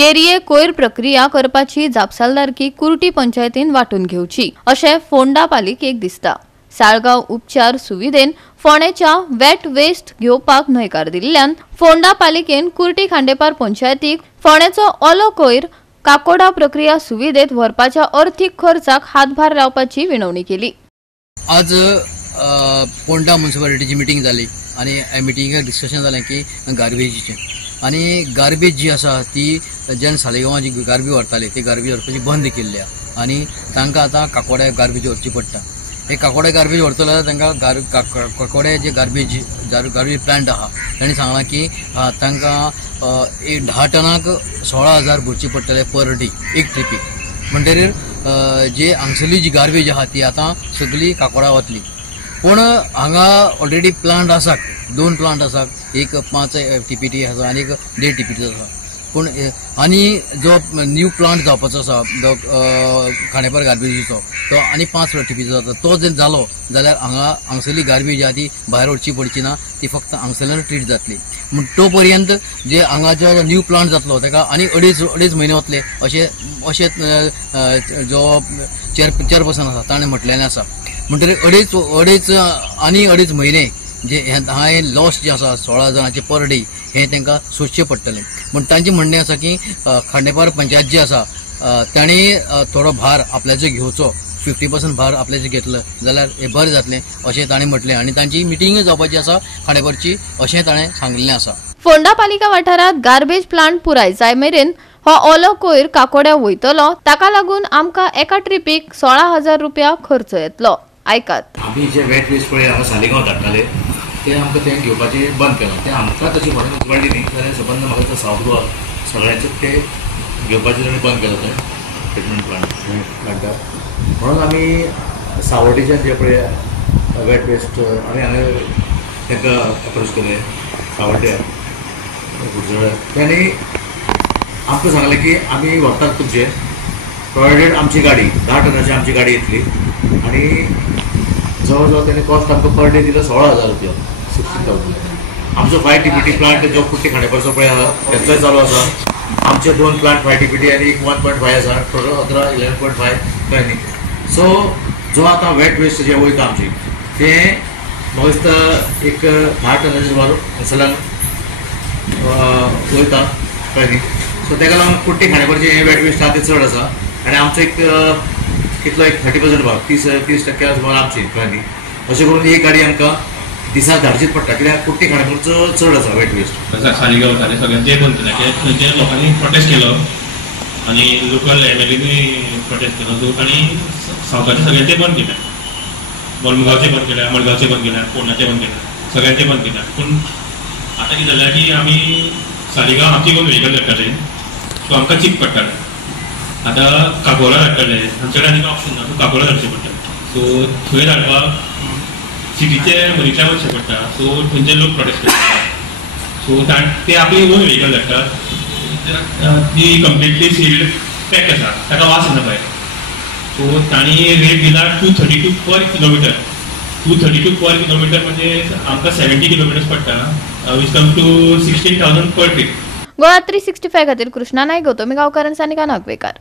केरिये कोयर प्रक्रिया करपाची जापसालदारकी कुर्टी पंचायतीन वांटून घेवची अशें फोंडा पालिकेक दिसता। साळगांव उपचार सुविधेन फोंडेच्या वेट वेस्ट घेवपाक न्हयकार दिल्ल्यान फोंडा पालिकेन कुर्टी खांडेपार पंचायतीक फोंडेचो ओलो कोयर काकोडा प्रक्रिया सुविधेत व्हरपाच्या अर्थीक खर्चाक हातभार लावपाची विनवणी केली। आज फोंडा म्युनिसिपालिटीची मीटिंग जाली आणि ह्या मिटिंगेक डिस्कशन जालें की गार्बेजीचें आणि गार्बेज जी आसा ती जेन्ना सालेगांवां जी गार्बेज व्हरताले ती गार्बेज व्हरपाची बंद केल्ली आनी तांकां आतां काकोड्या गार्बेज व्हरची पडटा। हे काकोड्या गार्बेज व्हरतलो जाल्यार तांकां काकोड्या जे गार्बेज प्लांट आहा तांणी सांगलां की तांकां 10 टनाक 16,000 भरची पडटले पर डे एक ट्रिपीक। म्हणटकीर जे हांगसरली जी गार्बेज आहा ती आतां सगळी काकोडा वतली। पण हांगा ऑलरेडी प्लांट आसा, 2 प्लांट आसा, एक 5 TPT आसा आनी एक 1.5 TPT आसा। पण आनी जो न्यू प्लांट जावपाचो आसा जो खांडेपार गार्बेजीचो तो आनी 5 TPT जाता। तो जर जालो जाल्यार हांगसरली गार्बेज आहा ती भायर व्हरची पडची ना, ती फक्त हांगसरल्यान ट्रीट जातली। म्हण तो पर्यंत जे हांगा जो न्यू प्लांट जातलो ताका आनी अडेच म्हयने वतले अशें जो चेअरपर्सन आसा ताणें म्हटलेलें आसा। म्हणटकीर अडेच म्हयने जे हांवें लॉस जे आसा 16,000 पर डे हे तांकां सोंसचें पडटलें। म्हण तांचें म्हणणें आसा की खांडेपार पंचायत जी आसा तांणी थोडो भार आपल्याचो घेवचो, 50% भार आपल्याचें घेतलो जाल्यार हें बरें जातलें अशें ताणें म्हटलें आनी तांची मिटींग जावपाची आसा खांडेपारची अशें ताणें सांगिल्लें आसा। फोंडा पालिका वाठारांत गार्बेज प्लांट पुराय जाय मेरेन हो ओलो कोयर काकोड्या वयतलो, ताका लागून आमकां एका ट्रिपीक 16,000 रुपया खर्च येतलो। आयकात। आमी जे वेट वेस्ट पळय हांगा सालेगांव धाडटाले ते आमकां तें घेवपाचें बंद केलां। तें आमकां तशी फोंडा म्युनिसिपालिटी न्ही जाल्यार सबंद म्हाका तो सावथ गोवा सगळ्यांचें ते घेवपाचें ताणें बंद केलां थंय ट्रिटमेंट प्लांटार। म्हणून आमी सावड्डेच्यान जे पळय वेट वेस्ट आमी हांगा तांकां अप्रोच केलें सावड्ड्या गुजरात त्यांनी आमकां सांगलें की आमी व्हरतात तुमचे प्रोवायडेड आमची गाडी 10 टनाची आमची गाडी येतली आनी जवळ जवळ त्यांनी कॉस्ट आमकां पर डे दिलो 16,000 रुपया 60,000। आमचो 5 TPT प्लांट जो कुट्टी खांडेपारचो पळय आहा तेचोय चालू आसा। आमचे 2 प्लांट 5 TPT आनी 1.5 आसा, टोटल 11.5 कळ्ळें न्ही। सो जो आतां वेट वेस्ट जे वयता आमची तें म्हाका दिसता एक 10 टनाचे सुमार हांगसरल्यान वयता कळ्ळें न्ही। सो ताका लागून कुट्टी खांडेपारचें हें वेट वेस्ट आहा तें चड आसा आनी आमचो एक कितलो एक 30% भाग 30% सुमार आमची कळ्ळें न्ही। अशें करून एक गाडी आमकां दिसाक धाडचीच पडटा कित्याक कुट्टी खांडेपारचो चड आसा वेट वेस्ट। सालेगांव जाले सगळ्यांचे बंद केलें कित्याक थंयच्या लोकांनी प्रोटेस्ट केलो आनी लोकल MLAनी प्रोटेस्ट केलो सो तांणी सावथाचे सगळ्यांचे बंद केलें। मडगांवचे बंद केल्या, मडगांवचे बंद केल्या, फोंडाचे बंद केल्या, सगळ्यांचे बंद केल्या। पूण आतां कितें जालें की आमी सालेगांव आमची कोण व्हेकल धाडटाले सो आमकां चीक पडटालें। आतां काकोला धाडटाले आमचे कडेन आनी ऑप्शन ना, सो काकोला धाडचें पडटा। सो थंय धाडपाक सिटीचे मनीसल्या वचचें पडटा, सो थंयचे लोक प्रोटेस्ट करतात। सो ते आपली ओन व्हेकल धाडटात, ती कंप्लिटली सील्ड पॅक आसा, ताका वास येना भायर। सो तांणी रेट दिला 232 पर किलोमिटर। 232 पर किलोमिटर म्हणजे आमकां 70 किलोमिटर्स पडटा, which come to 16,000 per trip. Goa 365 खातीर कृष्णा नायक, गौतमी गांवकार आनी सानिका नागवेकर।